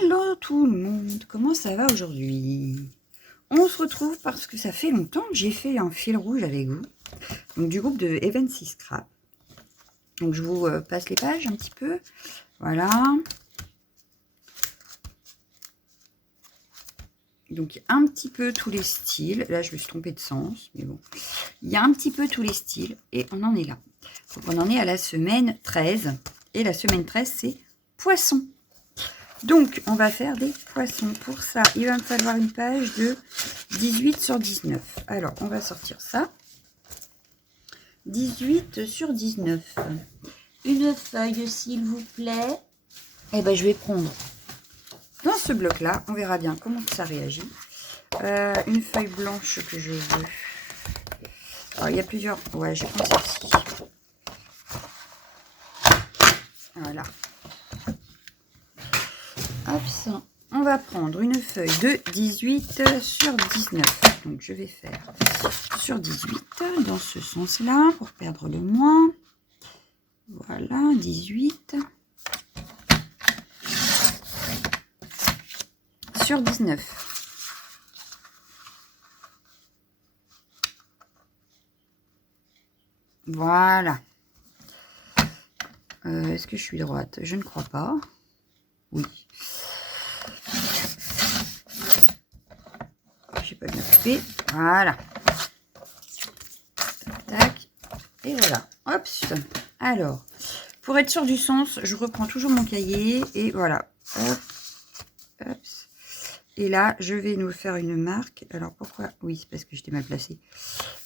Hello tout le monde, comment ça va aujourd'hui? On se retrouve parce que ça fait longtemps que j'ai fait un fil rouge avec vous, donc du groupe de Even 6 Scrap. Donc je vous passe les pages un petit peu, voilà. Donc un petit peu tous les styles, là je me suis trompée de sens, mais bon. Il y a un petit peu tous les styles et on en est là. Donc on en est à la semaine 13, et la semaine 13 c'est poisson. Donc, on va faire des poissons. Pour ça, il va me falloir une page de 18 sur 19. Alors, on va sortir ça. 18 sur 19. Une feuille, s'il vous plaît. Et ben, je vais prendre dans ce bloc-là. On verra bien comment ça réagit. Une feuille blanche que je veux. Alors, il y a plusieurs. Ouais, je prends celle-ci. Voilà. Hop, ça. On va prendre une feuille de 18 sur 19. Donc, je vais faire sur 18 dans ce sens-là pour perdre le moins. Voilà, 18 sur 19. Voilà. Est-ce que je suis droite? Je ne crois pas. Oui. Je n'ai pas bien coupé. Voilà. Tac, tac. Et voilà. Hop. Alors, pour être sûr du sens, je reprends toujours mon cahier. Et voilà. Hop. Hop. Et là, je vais nous faire une marque. Alors, pourquoi? Oui, c'est parce que j'étais mal placée.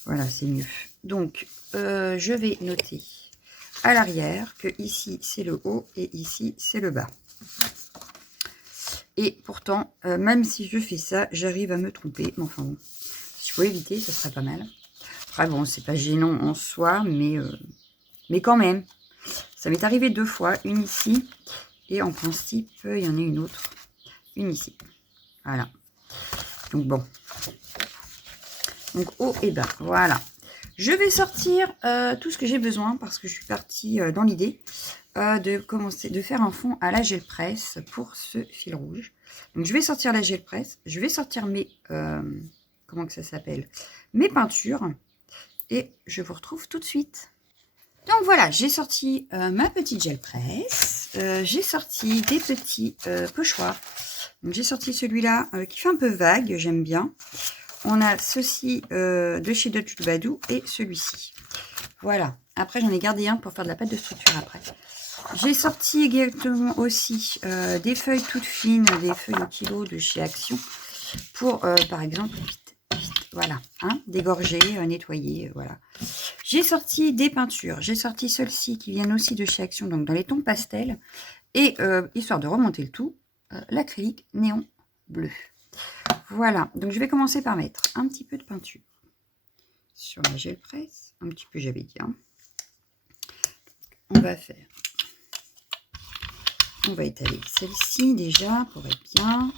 Voilà, c'est mieux. Donc, je vais noter à l'arrière que ici, c'est le haut et ici, c'est le bas. Et pourtant, même si je fais ça, j'arrive à me tromper. Mais enfin bon, si je pouvais éviter, ce serait pas mal. Après, bon, c'est pas gênant en soi, mais quand même. Ça m'est arrivé 2 fois, une ici, et en principe, il y en a une autre, une ici. Voilà. Donc bon. Donc haut et bas, voilà. Je vais sortir tout ce que j'ai besoin parce que je suis partie dans l'idée de commencer de faire un fond à la gel presse pour ce fil rouge. Donc je vais sortir la gel presse, je vais sortir mes comment que ça s'appelle, mes peintures, et je vous retrouve tout de suite. Donc voilà, j'ai sorti ma petite gel presse, j'ai sorti des petits pochoirs. Donc j'ai sorti celui-là qui fait un peu vague, j'aime bien. On a ceci de chez Dutch Badou et celui-ci. Voilà. Après, j'en ai gardé un pour faire de la pâte de structure après. J'ai sorti également aussi des feuilles toutes fines, des feuilles au kilo de chez Action pour, par exemple, voilà, hein, dégorger, nettoyer, voilà. J'ai sorti des peintures. J'ai sorti celles-ci qui viennent aussi de chez Action, donc dans les tons pastels. Et histoire de remonter le tout, l'acrylique néon bleu. Voilà, donc je vais commencer par mettre un petit peu de peinture sur la gel presse. Un petit peu, j'avais dit. Hein. On va étaler celle-ci déjà pour être bien.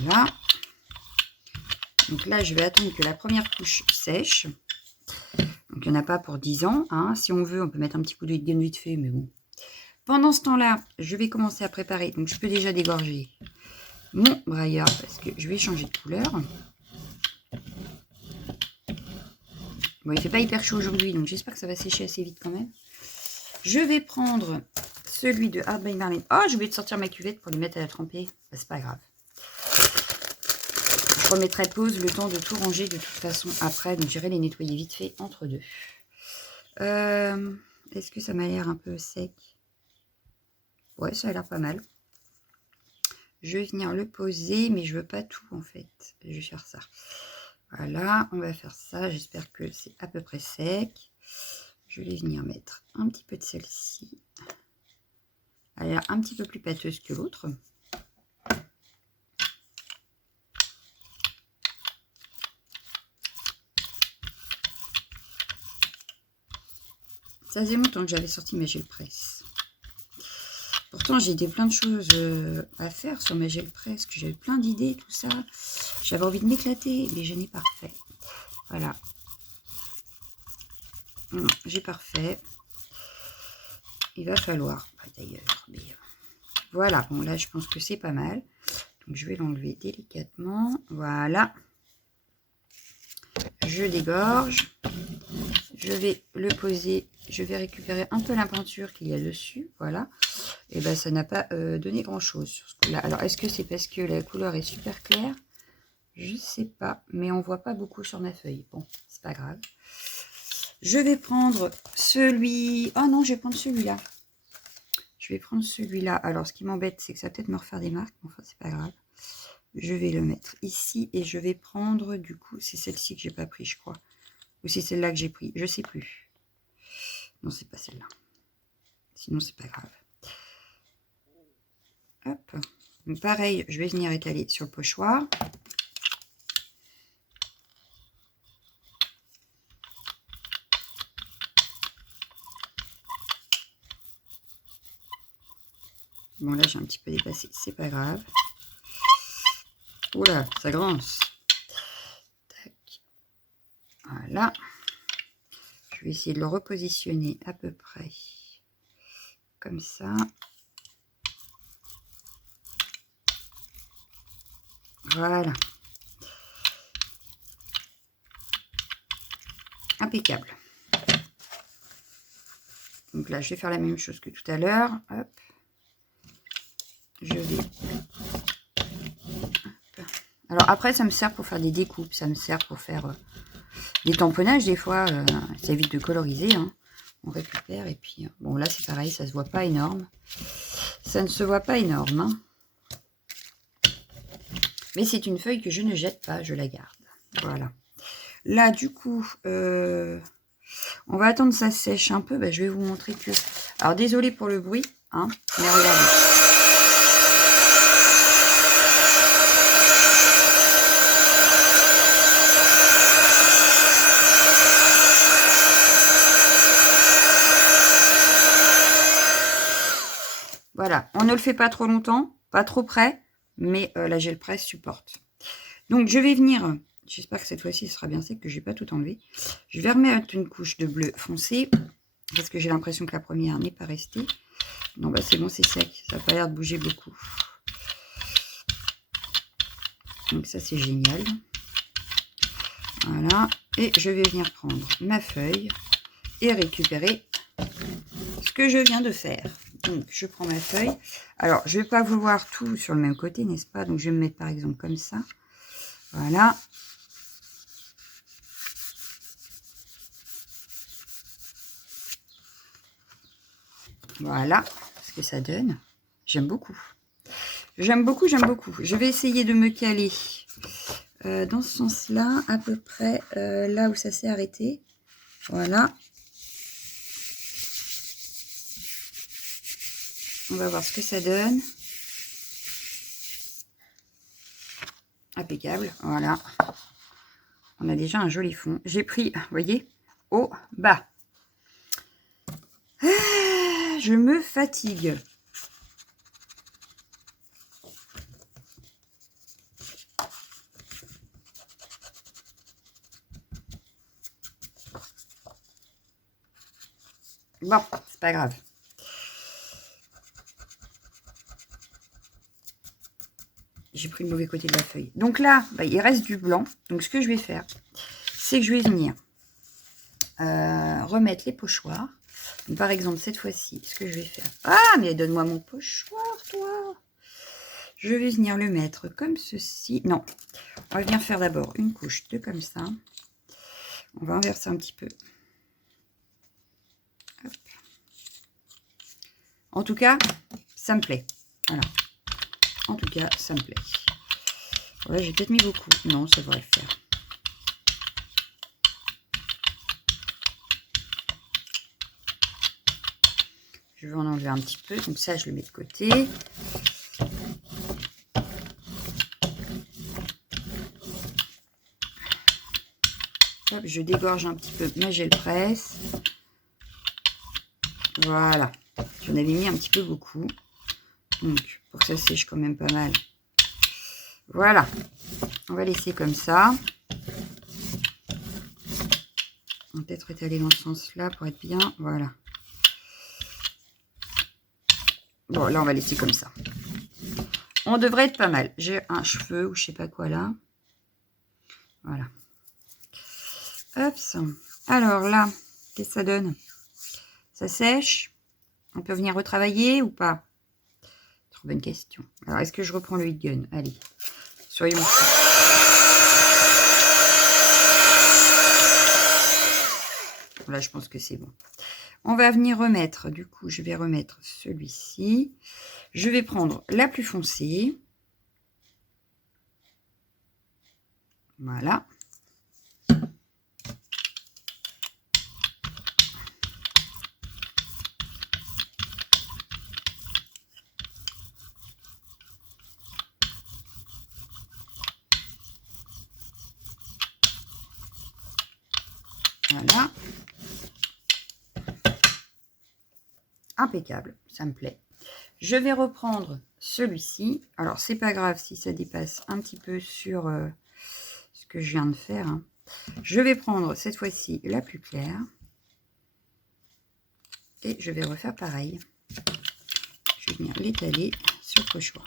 Voilà. Donc là, je vais attendre que la première couche sèche. Donc il n'y en a pas pour 10 ans. Hein. Si on veut, on peut mettre un petit coup de gaine vite fait, mais bon. Pendant ce temps-là, je vais commencer à préparer. Donc je peux déjà dégorger mon braillard parce que je vais changer de couleur. Bon, il fait pas hyper chaud aujourd'hui, donc j'espère que ça va sécher assez vite quand même. Je vais prendre celui de Art by Marlene. Oh, j'ai oublié de sortir ma cuvette pour les mettre à la tremper. Bah, c'est pas grave. Je remettrai pause le temps de tout ranger de toute façon après. Donc j'irai les nettoyer vite fait entre deux. Est-ce que ça m'a l'air un peu sec? Ouais, ça a l'air pas mal. Je vais venir le poser, mais je veux pas tout en fait. Je vais faire ça. Voilà, on va faire ça. J'espère que c'est à peu près sec. Je vais venir mettre un petit peu de celle-ci. Elle a l'air un petit peu plus pâteuse que l'autre. Ça faisait longtemps que j'avais sorti ma gel presse. Pourtant, j'ai plein de choses à faire sur ma gel presse, que j'avais plein d'idées, tout ça. J'avais envie de m'éclater, mais je n'ai pas refait. Voilà. J'ai parfait. Il va falloir, d'ailleurs, mais voilà. Bon, là, je pense que c'est pas mal. Donc, je vais l'enlever délicatement. Voilà. Je dégorge. Je vais le poser. Je vais récupérer un peu la peinture qu'il y a dessus. Voilà. Et ben, ça n'a pas donné grand-chose sur ce coup-là. Alors, est-ce que c'est parce que la couleur est super claire? Je ne sais pas. Mais on ne voit pas beaucoup sur ma feuille. Bon, c'est pas grave. Je vais prendre celui... Oh non, je vais prendre celui-là. Je vais prendre celui-là. Alors, ce qui m'embête, c'est que ça va peut-être me refaire des marques. Enfin, c'est pas grave. Je vais le mettre ici et je vais prendre, du coup, c'est celle-ci que j'ai pas pris, je crois. Ou c'est celle-là que j'ai pris. Je sais plus. Non, c'est pas celle-là. Sinon, c'est pas grave. Hop. Donc, pareil, je vais venir étaler sur le pochoir. Bon, là, j'ai un petit peu dépassé. C'est pas grave. Oula, ça grince. Tac. Voilà. Je vais essayer de le repositionner à peu près comme ça. Voilà. Impeccable. Donc là, je vais faire la même chose que tout à l'heure. Hop. Je vais... Hop. Alors après, ça me sert pour faire des découpes. Ça me sert pour faire des tamponnages des fois. Ça évite de coloriser. Hein. On récupère et puis... Bon, là, c'est pareil. Ça se voit pas énorme. Ça ne se voit pas énorme. Hein. Mais c'est une feuille que je ne jette pas. Je la garde. Voilà. Là, du coup... on va attendre que ça sèche un peu. Ben, je vais vous montrer que... Alors, désolé pour le bruit, hein, mais regardez. Voilà, on ne le fait pas trop longtemps, pas trop près, mais la gel presse supporte. Donc, je vais venir... J'espère que cette fois-ci, ce sera bien sec, que je n'ai pas tout enlevé. Je vais remettre une couche de bleu foncé, parce que j'ai l'impression que la première n'est pas restée. Non, bah c'est bon, c'est sec. Ça n'a pas l'air de bouger beaucoup. Donc ça, c'est génial. Voilà. Et je vais venir prendre ma feuille et récupérer ce que je viens de faire. Donc, je prends ma feuille. Alors, je ne vais pas vouloir tout sur le même côté, n'est-ce pas? Donc, je vais me mettre par exemple comme ça. Voilà. Voilà ce que ça donne. J'aime beaucoup. J'aime beaucoup, j'aime beaucoup. Je vais essayer de me caler dans ce sens-là, à peu près là où ça s'est arrêté. Voilà. On va voir ce que ça donne. Impeccable, voilà. On a déjà un joli fond. J'ai pris, vous voyez, au bas. Ah, je me fatigue. Bon, c'est pas grave. J'ai pris le mauvais côté de la feuille. Donc là, bah, il reste du blanc. Donc ce que je vais faire, c'est que je vais venir remettre les pochoirs. Donc, par exemple, cette fois-ci, ce que je vais faire... Ah, mais donne-moi mon pochoir, toi. Je vais venir le mettre comme ceci. Non, on va venir faire d'abord une couche de comme ça. On va inverser un petit peu. Hop. En tout cas, ça me plaît. Voilà. En tout cas, ça me plaît. Voilà, j'ai peut-être mis beaucoup. Non, ça devrait le faire. Je vais en enlever un petit peu. Donc ça, je le mets de côté. Hop, je dégorge un petit peu ma gel presse. Voilà. J'en avais mis un petit peu beaucoup. Donc, pour que ça sèche quand même pas mal. Voilà. On va laisser comme ça. On va peut-être étaler dans ce sens-là pour être bien. Voilà. Bon, là, on va laisser comme ça. On devrait être pas mal. J'ai un cheveu ou je sais pas quoi là. Voilà. Hop. Alors là, qu'est-ce que ça donne? Ça sèche? On peut venir retravailler ou pas? Trop bonne question. Alors, est-ce que je reprends le heat gun? Allez, soyons fous. Là, je pense que c'est bon. On va venir remettre, du coup, je vais remettre celui-ci. Je vais prendre la plus foncée. Voilà. Voilà. Impeccable, ça me plaît. Je vais reprendre celui-ci. Alors, c'est pas grave si ça dépasse un petit peu sur ce que je viens de faire. Hein. Je vais prendre cette fois-ci la plus claire. Et je vais refaire pareil. Je vais venir l'étaler sur le pochoir.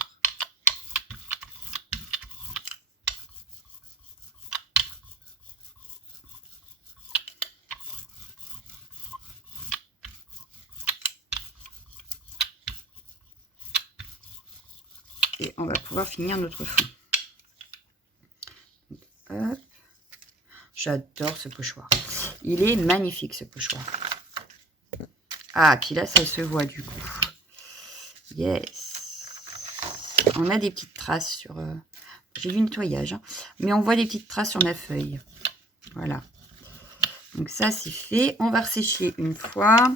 Et on va pouvoir finir notre fond. Hop. J'adore ce pochoir. Il est magnifique ce pochoir. Ah, puis là, ça se voit du coup. Yes. On a des petites traces sur... J'ai vu le nettoyage. Hein, mais on voit des petites traces sur ma feuille. Voilà. Donc ça, c'est fait. On va ressécher une fois.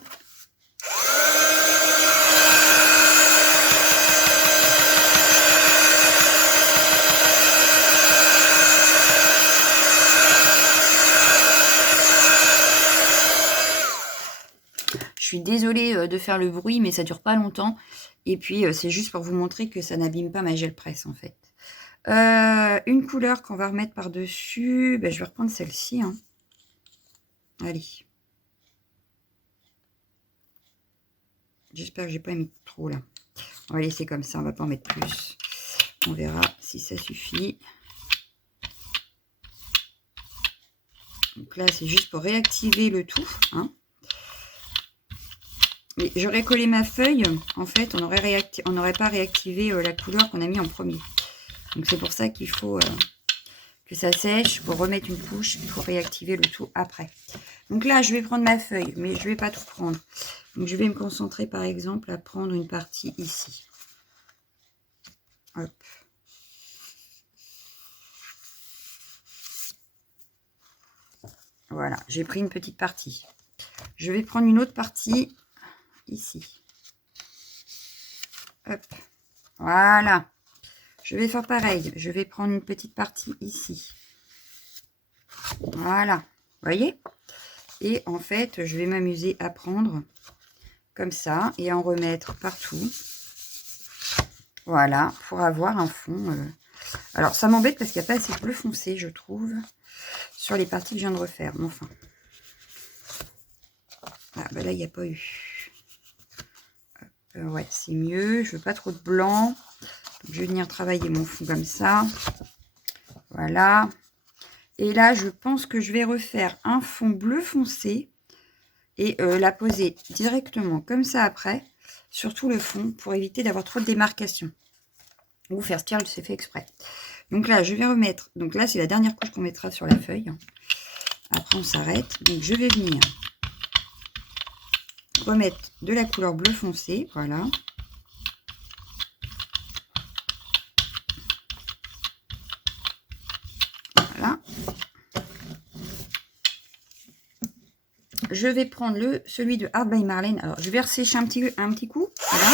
Je suis désolée de faire le bruit, mais ça dure pas longtemps. Et puis, c'est juste pour vous montrer que ça n'abîme pas ma gel presse, en fait. Une couleur qu'on va remettre par-dessus. Ben, je vais reprendre celle-ci. Hein. Allez. J'espère que j'ai pas mis trop, là. On va laisser comme ça, on va pas en mettre plus. On verra si ça suffit. Donc là, c'est juste pour réactiver le tout. Hein. Mais j'aurais collé ma feuille, en fait, on n'aurait pas réactivé la couleur qu'on a mis en premier. Donc c'est pour ça qu'il faut que ça sèche. Pour remettre une couche, il faut réactiver le tout après. Donc là, je vais prendre ma feuille, mais je ne vais pas tout prendre. Donc je vais me concentrer, par exemple, à prendre une partie ici. Hop. Voilà, j'ai pris une petite partie. Je vais prendre une autre partie ici. Hop. Voilà. Je vais faire pareil. Je vais prendre une petite partie ici. Voilà. Vous voyez? Et en fait, je vais m'amuser à prendre comme ça et en remettre partout. Voilà, pour avoir un fond. Alors, ça m'embête parce qu'il n'y a pas assez de bleu foncé, je trouve, sur les parties que je viens de refaire. Mais enfin. Ah, bah là, il n'y a pas eu. Ouais, c'est mieux. Je veux pas trop de blanc. Donc, je vais venir travailler mon fond comme ça. Voilà. Et là, je pense que je vais refaire un fond bleu foncé et la poser directement comme ça après, sur tout le fond, pour éviter d'avoir trop de démarcation. Ou faire style, c'est fait exprès. Donc là, je vais remettre... Donc là, c'est la dernière couche qu'on mettra sur la feuille. Après, on s'arrête. Donc, je vais venir remettre de la couleur bleu foncé. Voilà. Voilà. Je vais prendre celui de Art by Marlene. Alors, je vais ressécher un petit coup. Voilà.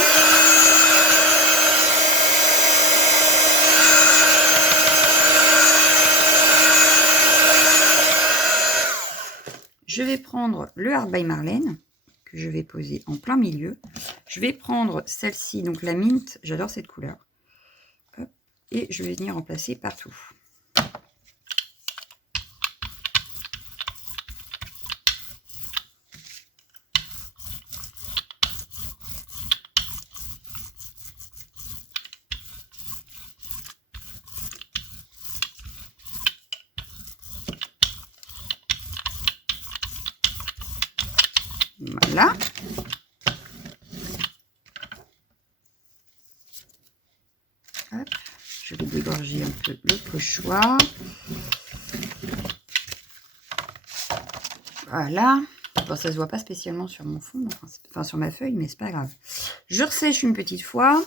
Je vais prendre le Art by Marlene, que je vais poser en plein milieu. Je vais prendre celle-ci, donc la mint. J'adore cette couleur. Hop, et je vais venir en placer partout. Voilà. Hop. Je vais dégorger un peu le pochoir. Voilà. Bon, ça se voit pas spécialement sur mon fond, enfin sur ma feuille, mais c'est pas grave. Je ressèche une petite fois.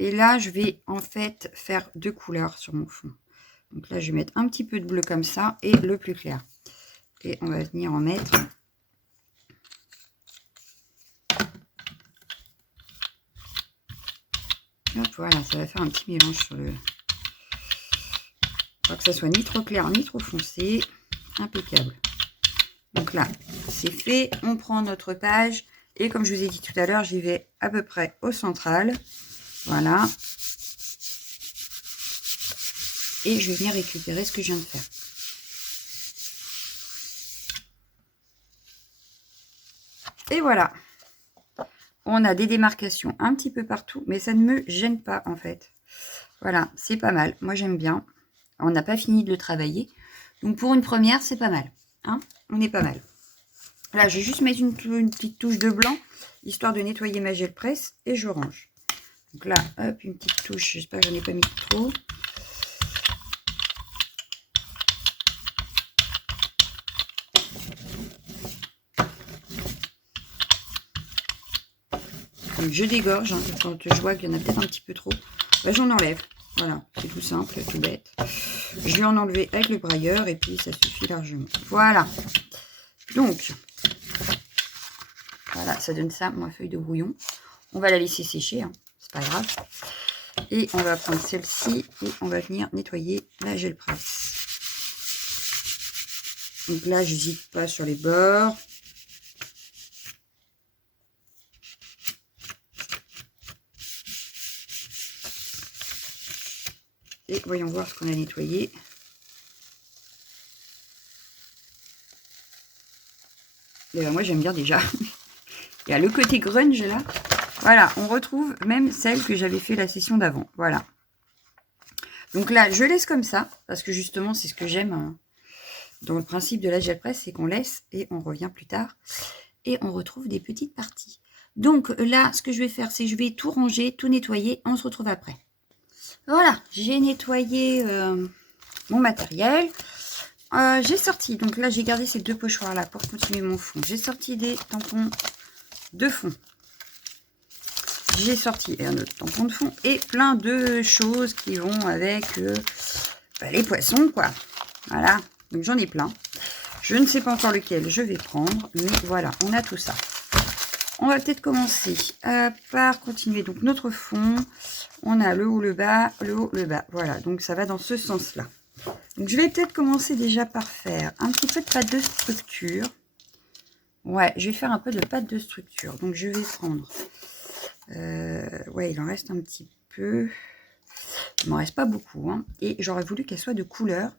Et là, je vais en fait faire 2 couleurs sur mon fond. Donc là, je vais mettre un petit peu de bleu comme ça et le plus clair. Et on va venir en mettre. Hop, voilà, ça va faire un petit mélange sur le... Pas que ça soit ni trop clair ni trop foncé. Impeccable. Donc là, c'est fait. On prend notre page. Et comme je vous ai dit tout à l'heure, j'y vais à peu près au central. Voilà. Et je vais venir récupérer ce que je viens de faire. Et voilà. On a des démarcations un petit peu partout, mais ça ne me gêne pas en fait. Voilà, c'est pas mal. Moi, j'aime bien. On n'a pas fini de le travailler. Donc, pour une première, c'est pas mal. Hein, on est pas mal. Là, je vais juste mettre une petite touche de blanc, histoire de nettoyer ma gel presse, et je range. Donc là, hop, une petite touche. J'espère que je n'en ai pas mis trop. Donc, je dégorge. Hein, quand je vois qu'il y en a peut-être un petit peu trop, bah, j'en enlève. Voilà, c'est tout simple, tout bête. Je vais en enlever avec le brailleur et puis ça suffit largement. Voilà. Donc, voilà, ça donne ça, ma feuille de brouillon. On va la laisser sécher, hein, c'est pas grave. Et on va prendre celle-ci et on va venir nettoyer la gel presse. Donc là, j'hésite pas sur les bords. Et voyons voir ce qu'on a nettoyé. Et ben moi, j'aime bien déjà. Il y a le côté grunge là. Voilà, on retrouve même celle que j'avais fait la session d'avant. Voilà. Donc là, je laisse comme ça, parce que justement, c'est ce que j'aime hein, dans le principe de la gel presse, c'est qu'on laisse et on revient plus tard. Et on retrouve des petites parties. Donc là, ce que je vais faire, c'est que je vais tout ranger, tout nettoyer. On se retrouve après. Voilà, j'ai nettoyé mon matériel. J'ai sorti, donc là, j'ai gardé ces 2 pochoirs là pour continuer mon fond. J'ai sorti des tampons de fond. J'ai sorti un autre tampon de fond et plein de choses qui vont avec bah, les poissons, quoi. Voilà, donc j'en ai plein. Je ne sais pas encore lequel je vais prendre, mais voilà, on a tout ça. On va peut-être commencer par continuer donc notre fond. On a le haut, le bas, le haut, le bas. Voilà, donc ça va dans ce sens-là. Donc je vais peut-être commencer déjà par faire un petit peu de pâte de structure. Ouais, je vais faire un peu de pâte de structure. Donc je vais prendre... ouais, il en reste un petit peu. Il m'en reste pas beaucoup. Hein. Et j'aurais voulu qu'elle soit de couleur.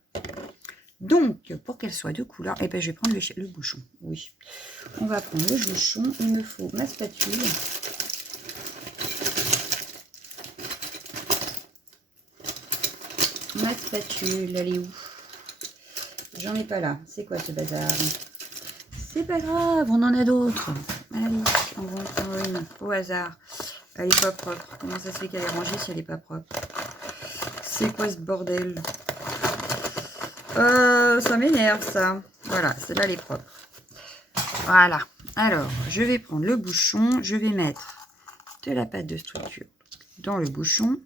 Donc, pour qu'elle soit de couleur, eh ben, je vais prendre le bouchon. Oui, on va prendre le bouchon. Il me faut ma spatule. Ma spatule, elle est où? J'en ai pas là. C'est quoi ce bazar? C'est pas grave, on en a d'autres. Allez, on va en prendre une au hasard. Elle est pas propre. Comment ça se fait qu'elle est rangée si elle est pas propre? C'est quoi ce bordel? Ça m'énerve ça. Voilà, celle-là elle est propre. Voilà. Alors, je vais prendre le bouchon. Je vais mettre de la pâte de structure dans le bouchon.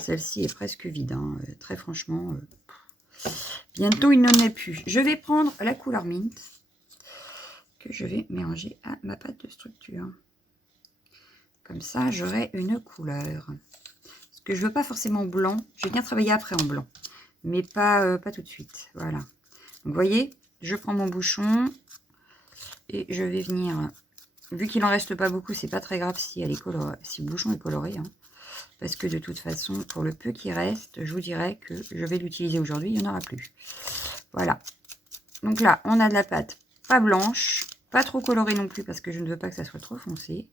Celle-ci est presque vide. Hein. Très franchement, bientôt il n'en est plus. Je vais prendre la couleur mint que je vais mélanger à ma pâte de structure. Comme ça, j'aurai une couleur. Parce que je veux pas forcément blanc. Je vais bien travailler après en blanc. Mais pas tout de suite. Voilà. Donc, vous voyez, je prends mon bouchon. Et je vais venir... Vu qu'il en reste pas beaucoup, c'est pas très grave si, elle est colorée, si le bouchon est coloré. Hein. Parce que de toute façon, pour le peu qui reste, je vous dirais que je vais l'utiliser aujourd'hui. Il n'y en aura plus. Voilà. Donc là, on a de la pâte pas blanche. Pas trop coloré non plus parce que je ne veux pas que ça soit trop foncé.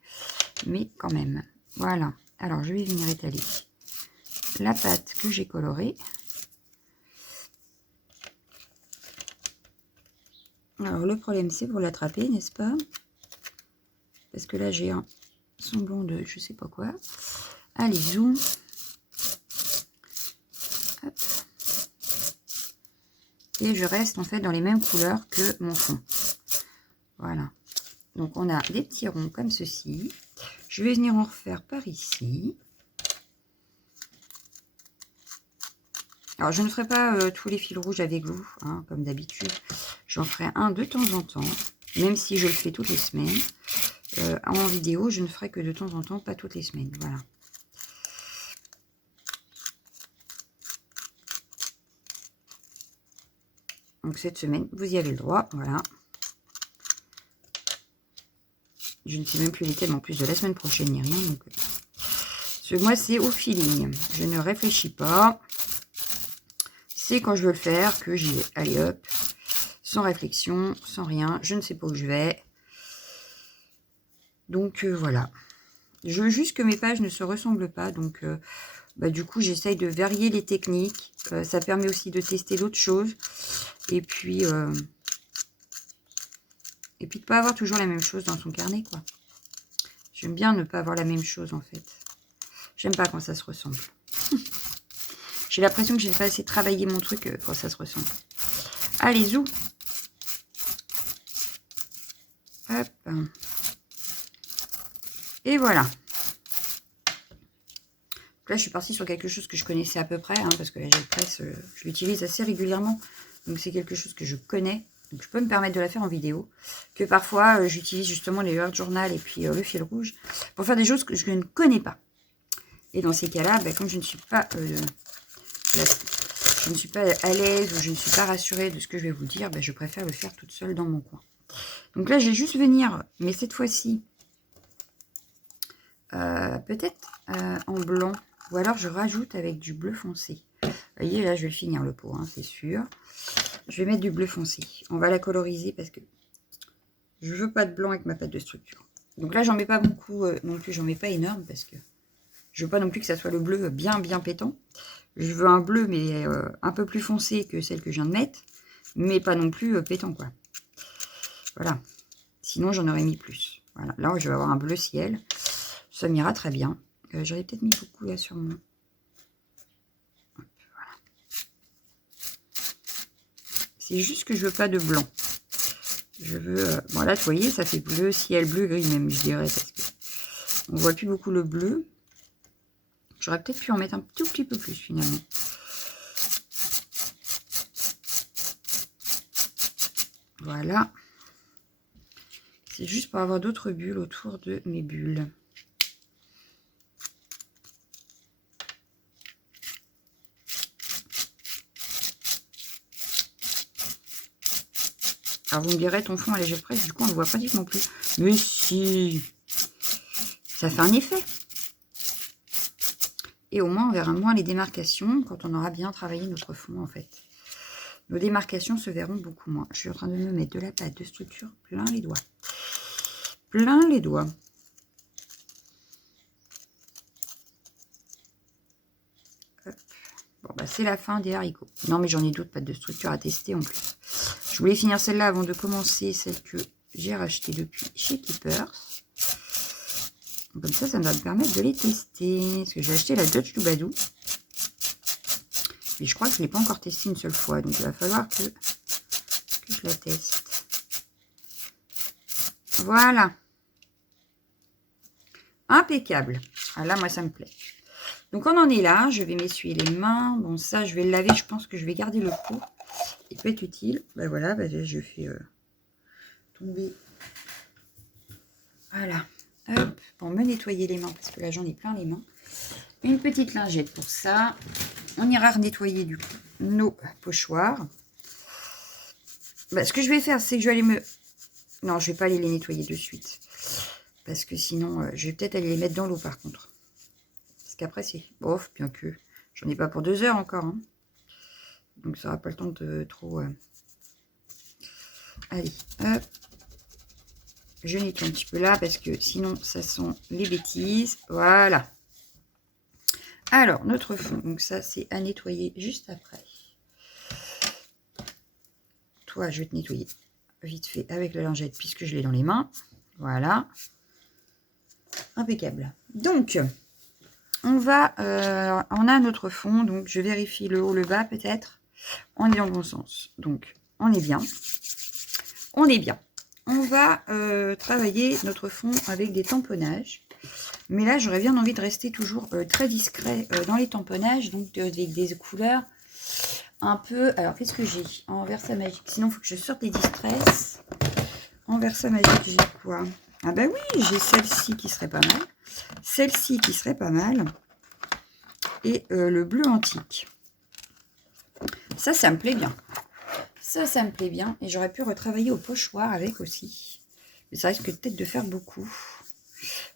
Mais quand même. Voilà. Alors, je vais venir étaler la pâte que j'ai colorée. Alors, le problème, c'est pour l'attraper, n'est-ce pas? Parce que là, j'ai un semblant de je sais pas quoi. Allez, zoom. Hop. Et je reste en fait dans les mêmes couleurs que mon fond. Voilà. Donc, on a des petits ronds comme ceci. Je vais venir en refaire par ici. Alors, je ne ferai pas tous les fils rouges avec vous, hein, comme d'habitude. J'en ferai un de temps en temps, même si je le fais toutes les semaines. En vidéo, je ne ferai que de temps en temps, pas toutes les semaines. Voilà. Donc, cette semaine, vous y avez le droit. Voilà. Je ne sais même plus les thèmes en plus de la semaine prochaine, ni rien. Donc, ce mois, c'est au feeling. Je ne réfléchis pas. C'est quand je veux le faire que j'y vais. Allez hop, sans réflexion, sans rien. Je ne sais pas où je vais. Donc voilà. Je veux juste que mes pages ne se ressemblent pas. Donc du coup, j'essaye de varier les techniques. Ça permet aussi de tester d'autres choses. Et puis de ne pas avoir toujours la même chose dans son carnet, quoi. J'aime bien ne pas avoir la même chose, en fait. J'aime pas quand ça se ressemble. J'ai l'impression que j'ai pas assez travaillé mon truc quand ça se ressemble. Allez, zou. Hop. Et voilà. Donc là, je suis partie sur quelque chose que je connaissais à peu près, hein, parce que la gel presse, je l'utilise assez régulièrement. Donc, c'est quelque chose que je connais. Donc, je peux me permettre de la faire en vidéo. Que parfois, j'utilise justement les Word Journal et puis le fil rouge pour faire des choses que je ne connais pas. Et dans ces cas-là, comme je ne suis pas... je ne suis pas à l'aise ou je ne suis pas rassurée de ce que je vais vous dire, je préfère le faire toute seule dans mon coin. Donc là, je vais juste venir, mais cette fois-ci, peut-être en blanc, ou alors je rajoute avec du bleu foncé. Vous voyez, là, je vais finir le pot, hein, c'est sûr. Je vais mettre du bleu foncé. On va la coloriser parce que je veux pas de blanc avec ma pâte de structure. Donc là, j'en mets pas beaucoup non plus, j'en mets pas énorme parce que je veux pas non plus que ça soit le bleu bien pétant. Je veux un bleu, mais un peu plus foncé que celle que je viens de mettre, mais pas non plus pétant, quoi. Voilà. Sinon, j'en aurais mis plus. Voilà. Là, je vais avoir un bleu ciel. Ça m'ira très bien. J'aurais peut-être mis beaucoup là sur mon... Voilà. C'est juste que je veux pas de blanc. Je veux... bon, là, vous voyez, ça fait bleu, ciel, bleu, gris même, je dirais, parce que on voit plus beaucoup le bleu. J'aurais peut-être pu en mettre un tout petit peu plus, finalement. Voilà. C'est juste pour avoir d'autres bulles autour de mes bulles. Alors vous me direz, ton fond à la gel presse, du coup on ne le voit pratiquement plus. Mais si, ça fait un effet. Et au moins on verra moins les démarcations quand on aura bien travaillé notre fond en fait. Nos démarcations se verront beaucoup moins. Je suis en train de me mettre de la pâte de structure plein les doigts. Plein les doigts. Hop. Bon c'est la fin des haricots. Non mais j'en ai d'autres pâtes de structure à tester en plus. Je voulais finir celle-là avant de commencer celle que j'ai rachetée depuis chez Keepers. Comme ça va me permettre de les tester. Parce que j'ai acheté la Dutch Doubadou. Mais je crois que je ne l'ai pas encore testé une seule fois. Donc il va falloir que je la teste. Voilà. Impeccable. Ah là, moi, ça me plaît. Donc on en est là. Je vais m'essuyer les mains. Bon, ça, je vais le laver. Je pense que je vais garder le pot. Il peut être utile. Voilà, je fais tomber. Voilà. Hop, pour me nettoyer les mains, parce que là j'en ai plein les mains. Une petite lingette pour ça. On ira renettoyer du coup nos pochoirs. Ce que je vais faire, c'est que je vais aller me... Non, je vais pas aller les nettoyer de suite. Parce que sinon, je vais peut-être aller les mettre dans l'eau par contre. Parce qu'après, c'est... Bof, bien que j'en ai pas pour 2 heures encore. Hein. Donc ça n'aura pas le temps de trop... Allez, hop. Je nettoie un petit peu là parce que sinon ça sent les bêtises. Voilà. Alors, notre fond, donc ça c'est à nettoyer juste après. Toi, je vais te nettoyer vite fait avec la lingette puisque je l'ai dans les mains. Voilà. Impeccable. Donc, on a notre fond, donc je vérifie le haut, le bas peut-être. On est dans le bon sens. Donc, on est bien. On est bien. On va travailler notre fond avec des tamponnages. Mais là, j'aurais bien envie de rester toujours très discret dans les tamponnages. Donc, avec des couleurs un peu... Alors, qu'est-ce que j'ai en Versa Magique? Sinon, il faut que je sorte des distresses. En Versa Magique, j'ai quoi? Ah bah oui, j'ai celle-ci qui serait pas mal. Celle-ci qui serait pas mal. Et le bleu antique. Ça me plaît bien. Ça me plaît bien. Et j'aurais pu retravailler au pochoir avec aussi. Mais ça risque peut-être de faire beaucoup.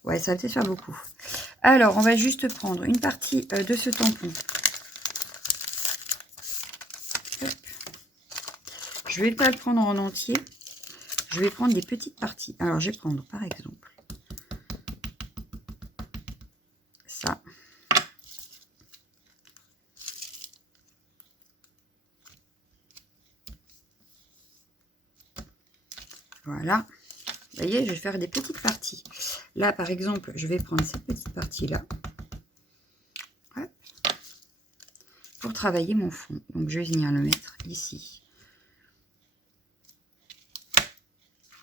Ouais, ça va peut-être faire beaucoup. Alors, on va juste prendre une partie de ce tampon. Hop. Je vais pas le prendre en entier. Je vais prendre des petites parties. Alors, je vais prendre, par exemple, ça. Voilà. Vous voyez, je vais faire des petites parties. Là, par exemple, je vais prendre cette petite partie-là. Pour travailler mon fond. Donc, je vais venir le mettre ici.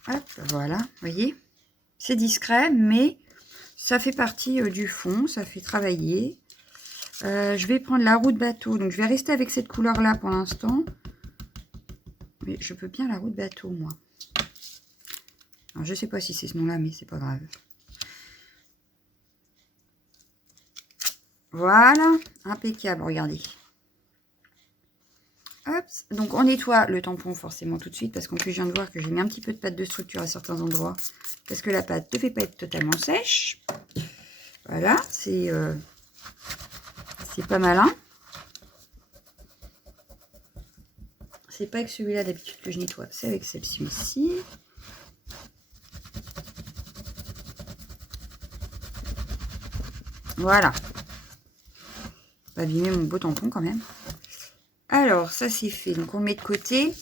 Hop, voilà. Vous voyez, c'est discret, mais ça fait partie du fond. Ça fait travailler. Je vais prendre la roue de bateau. Donc, je vais rester avec cette couleur-là pour l'instant. Mais je peux bien la roue de bateau, moi. Alors, je sais pas si c'est ce nom-là, mais c'est pas grave. Voilà, impeccable, regardez. Hop, donc on nettoie le tampon forcément tout de suite, parce qu'en plus je viens de voir que j'ai mis un petit peu de pâte de structure à certains endroits, parce que la pâte ne fait pas être totalement sèche. Voilà, c'est pas malin. C'est pas avec celui-là d'habitude que je nettoie, c'est avec celle-ci ici. Voilà. Pas abîmer mon beau tampon quand même. Alors, ça c'est fait. Donc, on le met de côté.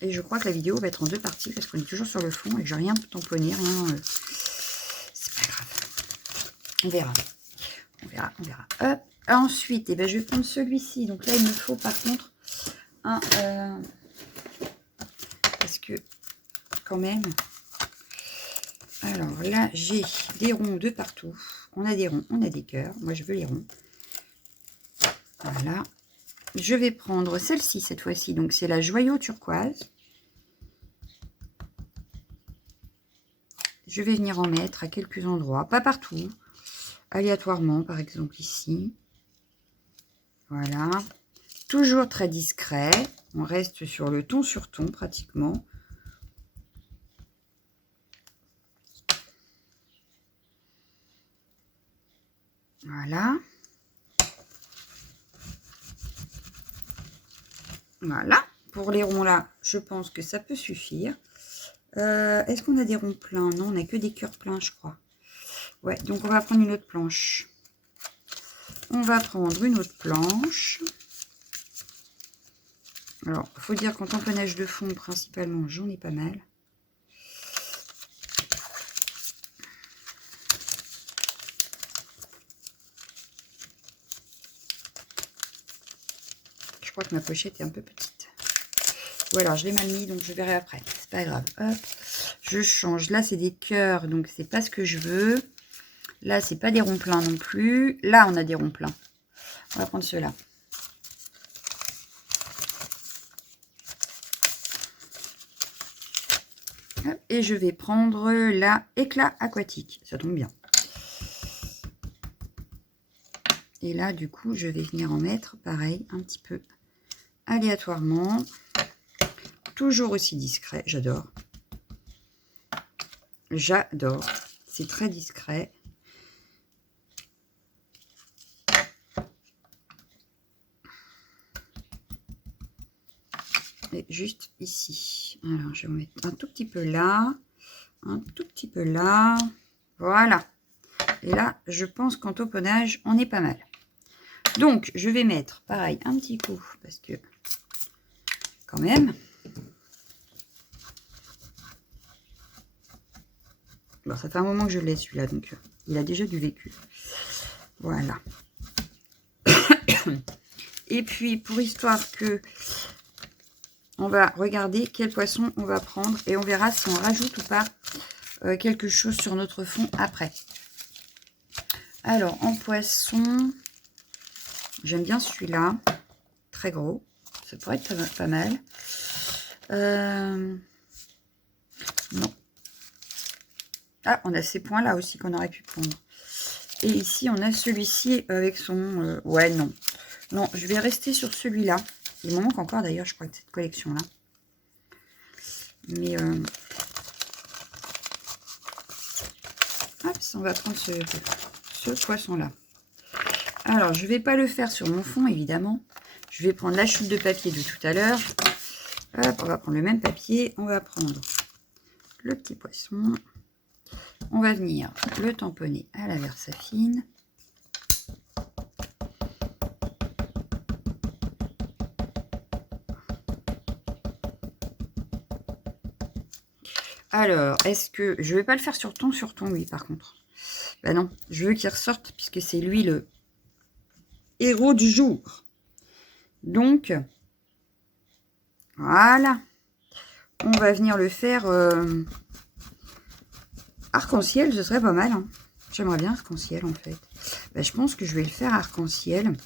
Et je crois que la vidéo va être en deux parties parce qu'on est toujours sur le fond et que j'ai rien tamponné, rien... c'est pas grave. On verra. On verra, on verra. Hop. Ensuite, eh ben, je vais prendre celui-ci. Donc là, il me faut par contre un... parce que, quand même... Alors là, j'ai des ronds de partout. On a des ronds, on a des cœurs. Moi, je veux les ronds. Voilà. Je vais prendre celle-ci cette fois-ci. Donc, c'est la joyau turquoise. Je vais venir en mettre à quelques endroits. Pas partout. Aléatoirement, par exemple ici. Voilà. Toujours très discret. On reste sur le ton sur ton pratiquement. Voilà. Voilà. Pour les ronds là, je pense que ça peut suffire. Est-ce qu'on a des ronds pleins? Non, on n'a que des cœurs pleins, je crois. Ouais, donc on va prendre une autre planche. On va prendre une autre planche. Alors, il faut dire qu'en tamponnage de fond, principalement, j'en ai pas mal. Je crois que ma pochette est un peu petite. Ou alors, je l'ai mal mis, donc je verrai après. C'est pas grave. Hop, je change. Là, c'est des cœurs, donc c'est pas ce que je veux. Là, c'est pas des ronds pleins non plus. Là, on a des ronds pleins. On va prendre ceux-là. Et je vais prendre la éclat aquatique. Ça tombe bien. Et là, du coup, je vais venir en mettre, pareil, un petit peu aléatoirement. Toujours aussi discret. J'adore. J'adore. C'est très discret. Et juste ici. Alors, je vais en mettre un tout petit peu là, un tout petit peu là. Voilà. Et là, je pense qu'en tauponnage, on est pas mal. Donc, je vais mettre, pareil, un petit coup, parce que, quand même... Bon, ça fait un moment que je l'ai, celui-là, donc il a déjà du vécu. Voilà. Et puis, pour histoire que... On va regarder quel poisson on va prendre et on verra si on rajoute ou pas quelque chose sur notre fond après. Alors, en poisson, j'aime bien celui-là. Très gros. Ça pourrait être pas mal. Non. Ah, on a ces points-là aussi qu'on aurait pu prendre. Et ici, on a celui-ci avec son... ouais, non. Non, je vais rester sur celui-là. Il me manque encore, d'ailleurs, je crois, de cette collection-là. Mais... hop, on va prendre ce poisson-là. Alors, je ne vais pas le faire sur mon fond, évidemment. Je vais prendre la chute de papier de tout à l'heure. Hop, on va prendre le même papier. On va prendre le petit poisson. On va venir le tamponner à la Versafine. Alors, est-ce que... Je ne vais pas le faire sur ton, lui, par contre. Ben non, je veux qu'il ressorte, puisque c'est lui le héros du jour. Donc, voilà. On va venir le faire arc-en-ciel, ce serait pas mal. Hein. J'aimerais bien arc-en-ciel, en fait. Ben, je pense que je vais le faire arc-en-ciel.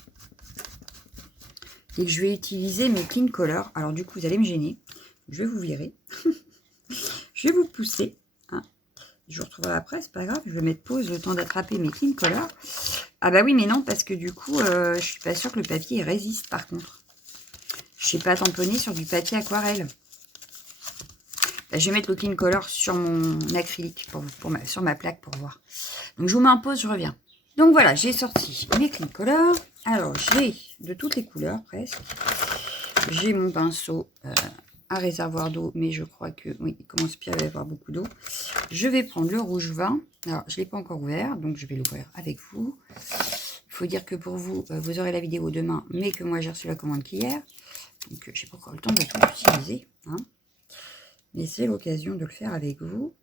Et que je vais utiliser mes clean colors. Alors, du coup, vous allez me gêner. Je vais vous virer. Je vais vous pousser. Hein. Je vous retrouverai après, c'est pas grave. Je vais mettre pause le temps d'attraper mes clean colors. Ah bah oui, mais non, parce que du coup, je suis pas sûre que le papier résiste, par contre. Je sais pas tamponner sur du papier aquarelle. Bah, je vais mettre le clean color sur mon acrylique, sur ma plaque pour voir. Donc, je vous mets en pause, je reviens. Donc, voilà, j'ai sorti mes clean colors. Alors, j'ai de toutes les couleurs, presque. J'ai mon pinceau à réservoir d'eau, mais je crois que, oui, il commence bien à y avoir beaucoup d'eau. Je vais prendre le rouge vin. Alors, je ne l'ai pas encore ouvert, donc je vais l'ouvrir avec vous. Il faut dire que pour vous, vous aurez la vidéo demain, mais que moi, j'ai reçu la commande qu'hier. Donc, je n'ai pas encore le temps de tout utiliser. Hein. Mais c'est l'occasion de le faire avec vous.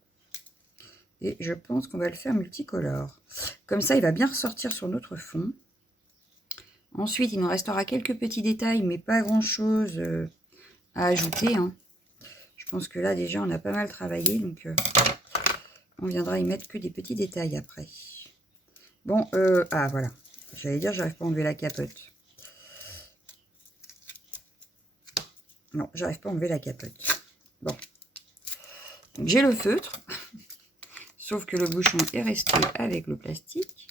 Et je pense qu'on va le faire multicolore. Comme ça, il va bien ressortir sur notre fond. Ensuite, il nous restera quelques petits détails, mais pas grand-chose à ajouter. Hein. Je pense que là, déjà, on a pas mal travaillé. Donc, on viendra y mettre que des petits détails après. Bon, ah, voilà. J'allais dire, j'arrive pas à enlever la capote. Non, j'arrive pas à enlever la capote. Bon. J'ai le feutre. Sauf que le bouchon est resté avec le plastique.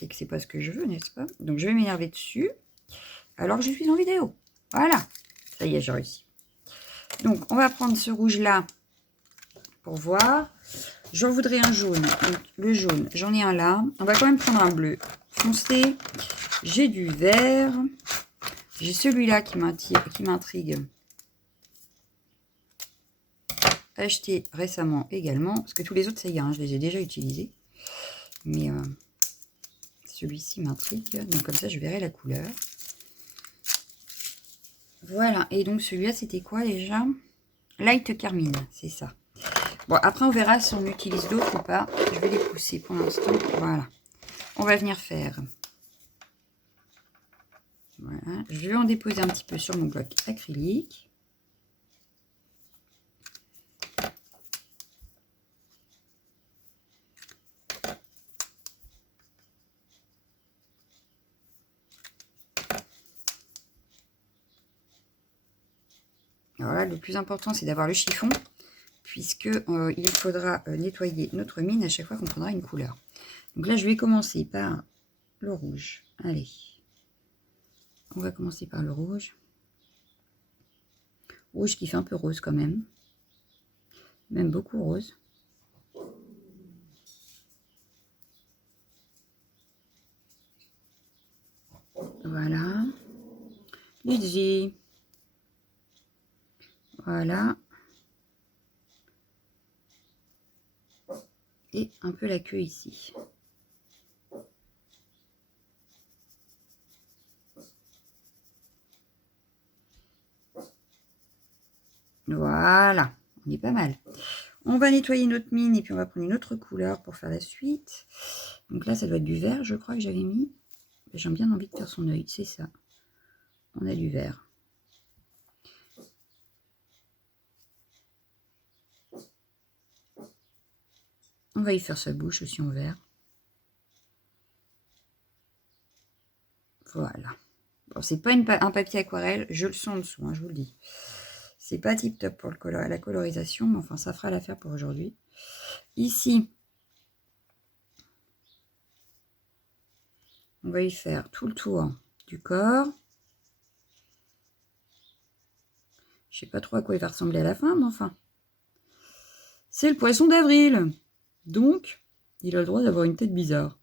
Et que c'est pas ce que je veux, n'est-ce pas? Donc, je vais m'énerver dessus. Alors que je suis en vidéo. Voilà. Ça y est, j'ai réussi. Donc, on va prendre ce rouge-là pour voir. J'en voudrais un jaune. Donc, le jaune, j'en ai un là. On va quand même prendre un bleu foncé. J'ai du vert. J'ai celui-là qui m'intrigue. Acheté récemment également. Parce que tous les autres, ça y est, hein, je les ai déjà utilisés. Mais celui-ci m'intrigue. Donc, comme ça, je verrai la couleur. Voilà. Et donc, celui-là, c'était quoi déjà? Light Carmine, c'est ça. Bon, après, on verra si on utilise d'autres ou pas. Je vais les pousser pour l'instant. Voilà. On va venir faire. Voilà. Je vais en déposer un petit peu sur mon bloc acrylique. Voilà, le plus important, c'est d'avoir le chiffon, puisque il faudra nettoyer notre mine à chaque fois qu'on prendra une couleur. Donc là, je vais commencer par le rouge. Allez, on va commencer par le rouge. Rouge qui fait un peu rose quand même. Même beaucoup rose. Voilà. Lizzie. Voilà. Et un peu la queue ici. Voilà, on est pas mal. On va nettoyer notre mine et puis on va prendre une autre couleur pour faire la suite. Donc là, ça doit être du vert, je crois que j'avais mis. J'ai bien envie de faire son œil, c'est ça. On a du vert. On va y faire sa bouche aussi en vert. Voilà. Bon, c'est pas un papier aquarelle, je le sens en dessous, hein, je vous le dis. C'est pas tip top pour la colorisation, mais enfin, ça fera l'affaire pour aujourd'hui. Ici, on va y faire tout le tour du corps. Je sais pas trop à quoi il va ressembler à la fin, mais enfin. C'est le poisson d'avril. Donc, il a le droit d'avoir une tête bizarre.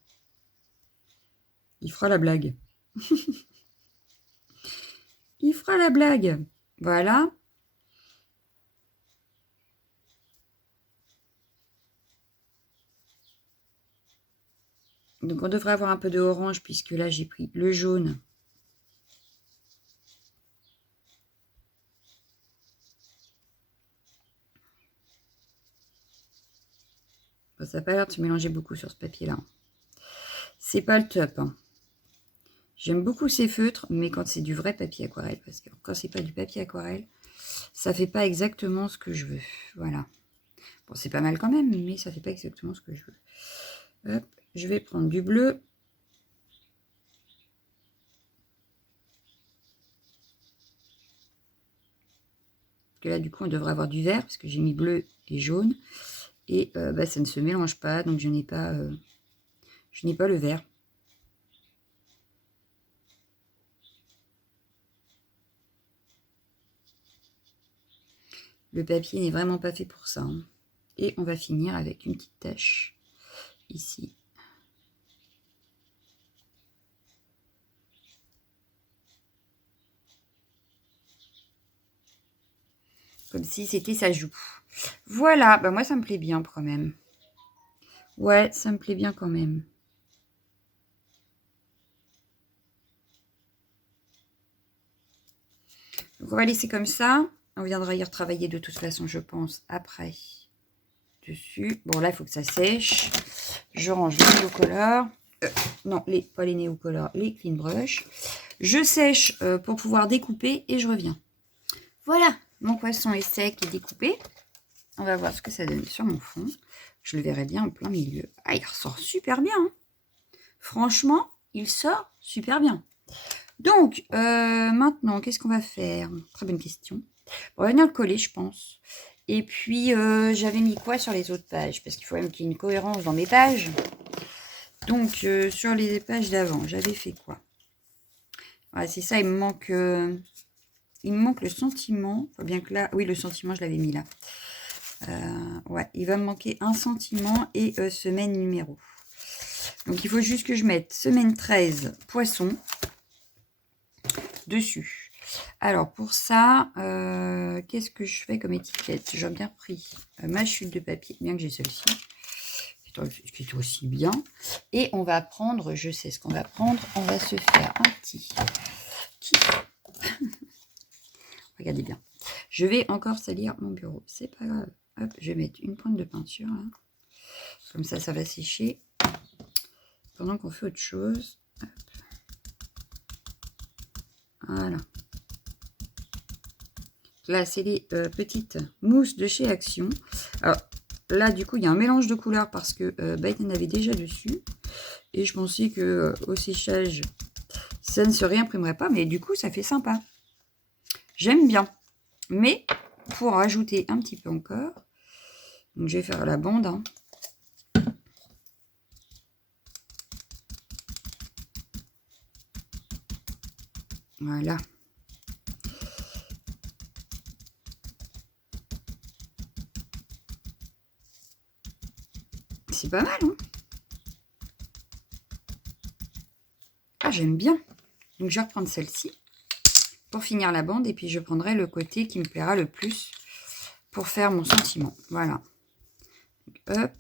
Il fera la blague. Il fera la blague. Voilà. Donc, on devrait avoir un peu de orange puisque là, j'ai pris le jaune. Bon, ça n'a pas l'air de se mélanger beaucoup sur ce papier-là. C'est pas le top. Hein. J'aime beaucoup ces feutres, mais quand c'est du vrai papier aquarelle, parce que quand c'est pas du papier aquarelle, ça fait pas exactement ce que je veux. Voilà. Bon, c'est pas mal quand même, mais ça fait pas exactement ce que je veux. Hop, je vais prendre du bleu. Parce que là, du coup, on devrait avoir du vert, parce que j'ai mis bleu et jaune. Et bah, ça ne se mélange pas, donc je n'ai pas le vert. Le papier n'est vraiment pas fait pour ça. Hein. Et on va finir avec une petite tache ici. Comme si c'était sa joue. Voilà, bah moi ça me plaît bien quand même. Ouais, ça me plaît bien quand même. Donc on va laisser comme ça. On viendra y retravailler de toute façon, je pense, après. Dessus. Bon, là, il faut que ça sèche. Je range les néocolores. Non, pas les néocolores, les clean brush. Je sèche pour pouvoir découper et je reviens. Voilà, mon poisson est sec et découpé. On va voir ce que ça donne sur mon fond. Je le verrai bien en plein milieu. Ah, il ressort super bien. Hein. Franchement, il sort super bien. Donc, maintenant, qu'est-ce qu'on va faire? Très bonne question. On va venir le coller, je pense. Et puis, j'avais mis quoi sur les autres pages? Parce qu'il faut même qu'il y ait une cohérence dans mes pages. Donc, sur les pages d'avant, j'avais fait quoi? Voilà, c'est ça, il me manque le sentiment. Faut bien que là... Oui, le sentiment, je l'avais mis là. Ouais, il va me manquer un sentiment et semaine numéro. Donc, il faut juste que je mette semaine 13, poisson, dessus. Alors, pour ça, qu'est-ce que je fais comme étiquette? J'ai bien pris ma chute de papier, bien que j'ai celle-ci, qui est aussi bien. Et on va prendre, je sais ce qu'on va prendre, on va se faire un petit Regardez bien. Je vais encore salir mon bureau, c'est pas grave. Hop, je vais mettre une pointe de peinture, là. Comme ça, ça va sécher pendant qu'on fait autre chose. Hop. Voilà. Là, c'est les petites mousses de chez Action. Alors, là, du coup, il y a un mélange de couleurs parce que Bite en avait déjà dessus. Et je pensais que au séchage, ça ne se réimprimerait pas. Mais du coup, ça fait sympa. J'aime bien. Mais, pour rajouter un petit peu encore, donc je vais faire la bande. Hein. Voilà. C'est pas mal, hein? Ah, j'aime bien. Donc, je vais reprendre celle-ci pour finir la bande. Et puis, je prendrai le côté qui me plaira le plus pour faire mon sentiment. Voilà. Donc, hop.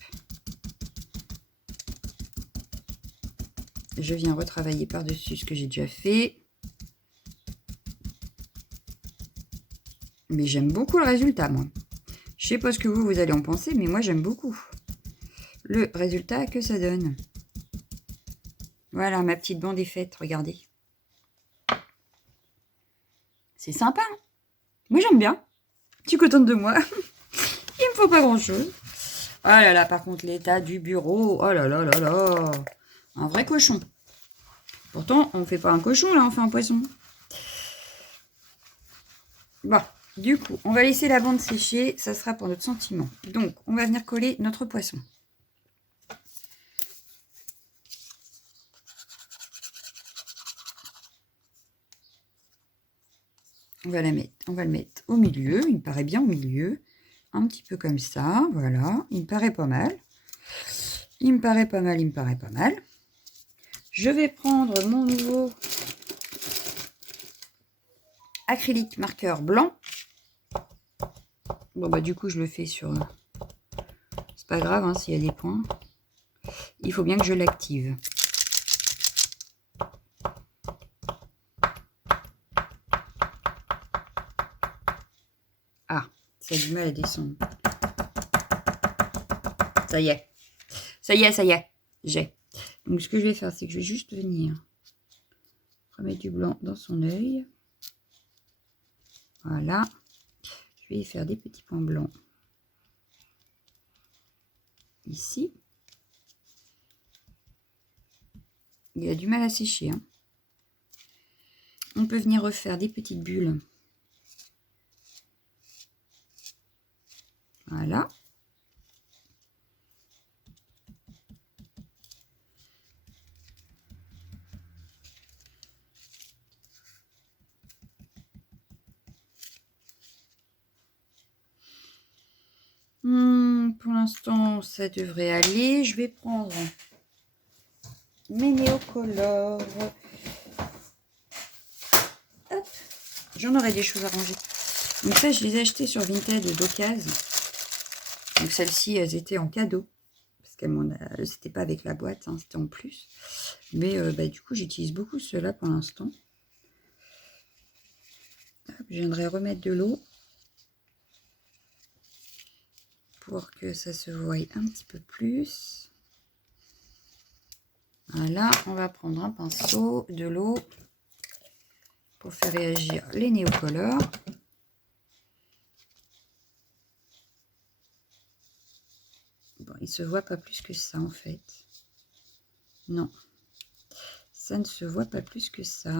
Je viens retravailler par-dessus ce que j'ai déjà fait. Mais j'aime beaucoup le résultat, moi. Je sais pas ce que vous allez en penser, mais moi, j'aime beaucoup le résultat que ça donne. Voilà, ma petite bande est faite, regardez. C'est sympa, hein? Moi, j'aime bien. Je suis contente de moi. Il me faut pas grand-chose. Oh là là, par contre, l'état du bureau. Oh là là là là. Un vrai cochon. Pourtant, on fait pas un cochon, là, on fait un poisson. Bon, du coup, on va laisser la bande sécher. Ça sera pour notre sentiment. Donc, on va venir coller notre poisson. On va le mettre au milieu. Il me paraît bien au milieu. Un petit peu comme ça. Voilà. Il me paraît pas mal. Il me paraît pas mal. Je vais prendre mon nouveau acrylique marqueur blanc. Bon, bah, du coup, je le fais sur... C'est pas grave, hein, s'il y a des points. Il faut bien que je l'active. Ah, ça a du mal à descendre. Ça y est. J'ai. Donc, ce que je vais faire, c'est que je vais juste venir remettre du blanc dans son œil. Voilà. Je vais y faire des petits points blancs. Ici. Il a du mal à sécher, hein. On peut venir refaire des petites bulles. Voilà. Pour l'instant, ça devrait aller. Je vais prendre mes néocolores. Hop. J'en aurai des choses à ranger. Donc ça, je les ai achetées sur Vinted d'occasion. Donc celles-ci, elles étaient en cadeau. Parce qu'elles c'était pas avec la boîte, hein, c'était en plus. Mais bah, du coup, j'utilise beaucoup ceux-là pour l'instant. Je viendrai remettre de l'eau. Pour que ça se voie un petit peu plus. Voilà, on va prendre un pinceau, de l'eau pour faire réagir les néocolores. Bon, il ne se voit pas plus que ça en fait. Non, ça ne se voit pas plus que ça.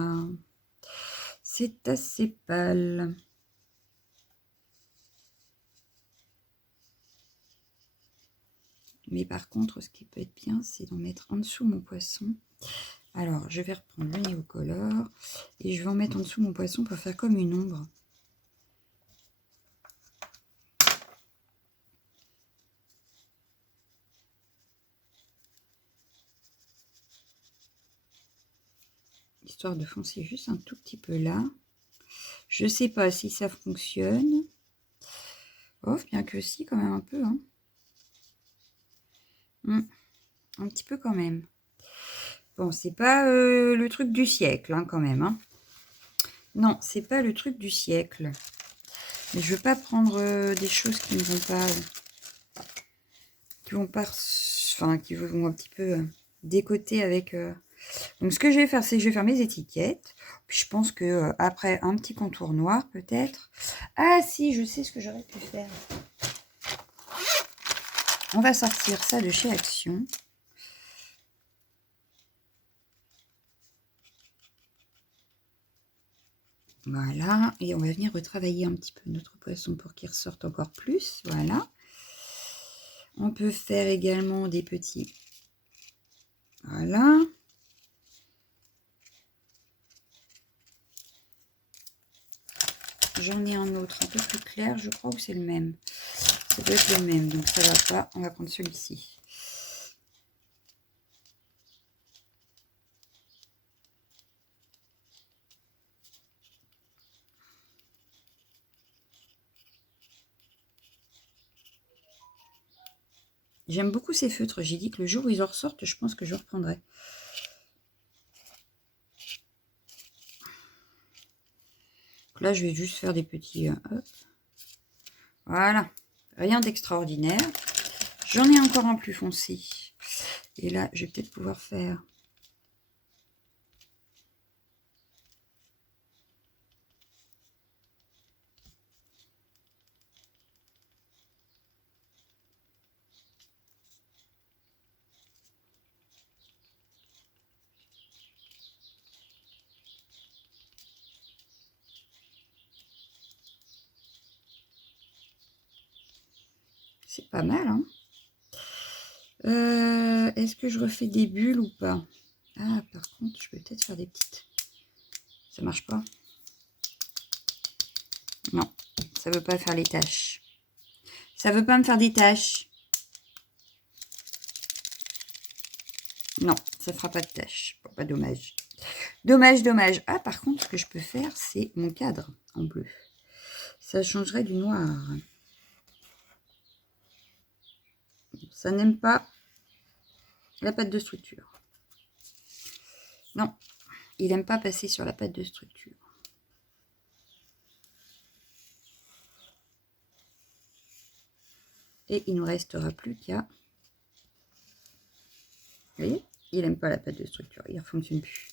C'est assez pâle. Mais par contre, ce qui peut être bien, c'est d'en mettre en dessous mon poisson. Alors, je vais reprendre le néocolore et je vais en mettre en dessous mon poisson pour faire comme une ombre. Histoire de foncer juste un tout petit peu là. Je ne sais pas si ça fonctionne. Oh, bien que si, quand même un peu. Hein. Un petit peu quand même. Bon, c'est pas le truc du siècle, hein, quand même. Hein. Non, c'est pas le truc du siècle. Mais je veux pas prendre des choses qui ne vont pas... Enfin, qui vont un petit peu décoter avec... Donc, ce que je vais faire, c'est que je vais faire mes étiquettes. Puis, je pense que après, un petit contour noir, peut-être. Ah, si, je sais ce que j'aurais pu faire. On va sortir ça de chez Action. Voilà, et on va venir retravailler un petit peu notre poisson pour qu'il ressorte encore plus. Voilà. On peut faire également des petits. Voilà. J'en ai un autre un peu plus clair, je crois, ou c'est le même. Ça doit être le même, donc ça va pas. On va prendre celui-ci. J'aime beaucoup ces feutres. J'ai dit que le jour où ils en ressortent, je pense que je reprendrai. Donc là, je vais juste faire des petits... hop. Voilà. Rien d'extraordinaire. J'en ai encore un plus foncé. Et là, je vais peut-être pouvoir faire... C'est pas mal, hein. Est-ce que je refais des bulles ou pas? Ah, par contre, je peux peut-être faire des petites. Ça marche pas? Non, ça veut pas faire les taches. Ça veut pas me faire des taches. Non, ça fera pas de taches. Bon, pas dommage. Dommage, dommage. Ah, par contre, ce que je peux faire, c'est mon cadre en bleu. Ça changerait du noir. Ça n'aime pas la pâte de structure. Non, il n'aime pas passer sur la pâte de structure. Et il ne nous restera plus qu'à... Vous voyez, il n'aime pas la pâte de structure, il ne fonctionne plus.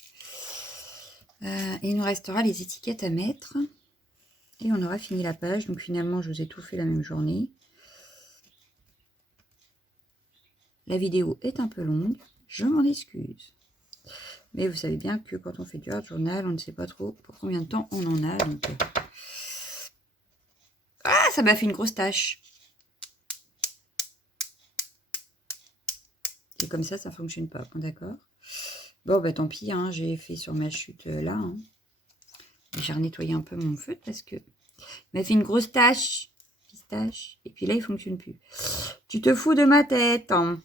Il nous restera les étiquettes à mettre. Et on aura fini la page. Donc finalement, je vous ai tout fait la même journée. La vidéo est un peu longue, je m'en excuse. Mais vous savez bien que quand on fait du art journal, on ne sait pas trop pour combien de temps on en a. Donc... Ah, ça m'a fait une grosse tache. Et comme ça ne fonctionne pas. D'accord. Bon, bah tant pis, hein, j'ai fait sur ma chute là. Hein. J'ai nettoyé un peu mon feutre parce que m'a fait une grosse tache. Pistache. Et puis là, il ne fonctionne plus. Tu te fous de ma tête. Hein.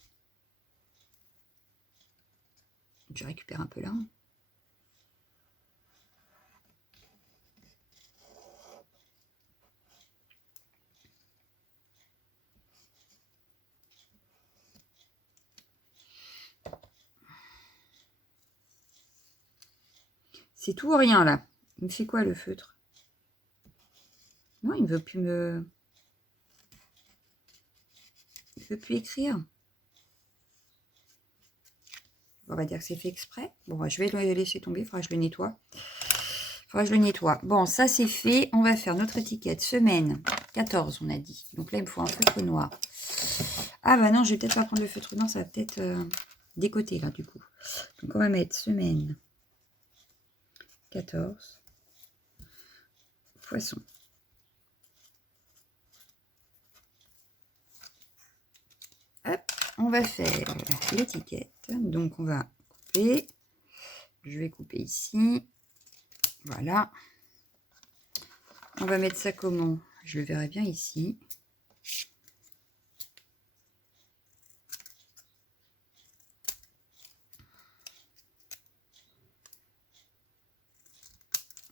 Je récupère un peu là. C'est tout ou rien là. Il me fait quoi le feutre? Non, il ne veut plus me... Il ne veut plus écrire. On va dire que c'est fait exprès. Bon, bah, je vais le laisser tomber. Il faudra que je le nettoie. Bon, ça c'est fait. On va faire notre étiquette semaine 14, on a dit. Donc là, il me faut un feutre noir. Ah bah non, je vais peut-être pas prendre le feutre noir. Ça va peut-être décoter là, du coup. Donc on va mettre semaine 14. Poisson. Hop, on va faire l'étiquette. Donc on va couper. Je vais couper ici. Voilà. On va mettre ça comment? Je le verrai bien ici.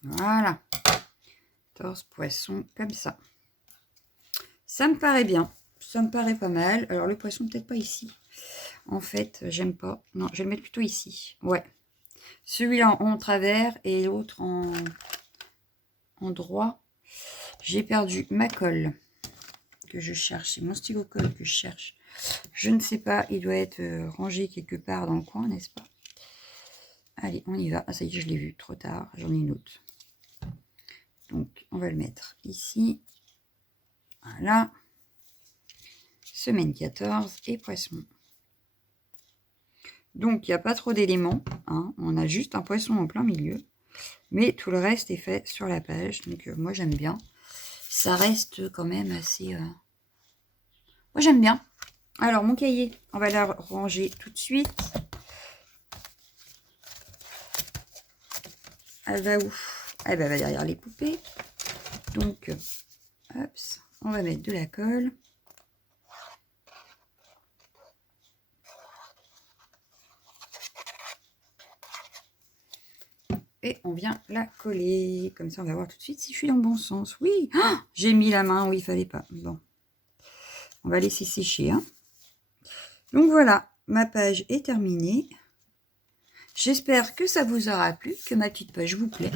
Voilà. 14 poissons comme ça. Ça me paraît bien. Ça me paraît pas mal. Alors le poisson, peut-être pas ici. En fait, j'aime pas. Non, je vais le mettre plutôt ici. Ouais. Celui-là en travers et l'autre en droit. J'ai perdu ma colle que je cherche. C'est mon stylo colle que je cherche. Je ne sais pas. Il doit être rangé quelque part dans le coin, n'est-ce pas? Allez, on y va. Ah, ça y est, je l'ai vu. Trop tard. J'en ai une autre. Donc, on va le mettre ici. Voilà. Semaine 14 et poisson. Donc, il n'y a pas trop d'éléments. Hein. On a juste un poisson en plein milieu. Mais tout le reste est fait sur la page. Donc, moi, j'aime bien. Ça reste quand même assez... Moi, j'aime bien. Alors, mon cahier, on va la ranger tout de suite. Elle va où? Elle va derrière les poupées. Donc, hop, on va mettre de la colle. Et on vient la coller. Comme ça, on va voir tout de suite si je suis dans le bon sens. Oui, oh, j'ai mis la main où il fallait pas. Bon, on va laisser sécher. Hein. Donc voilà, ma page est terminée. J'espère que ça vous aura plu, que ma petite page vous plaît.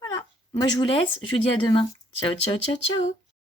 Voilà, moi je vous laisse, je vous dis à demain. Ciao, ciao, ciao, ciao.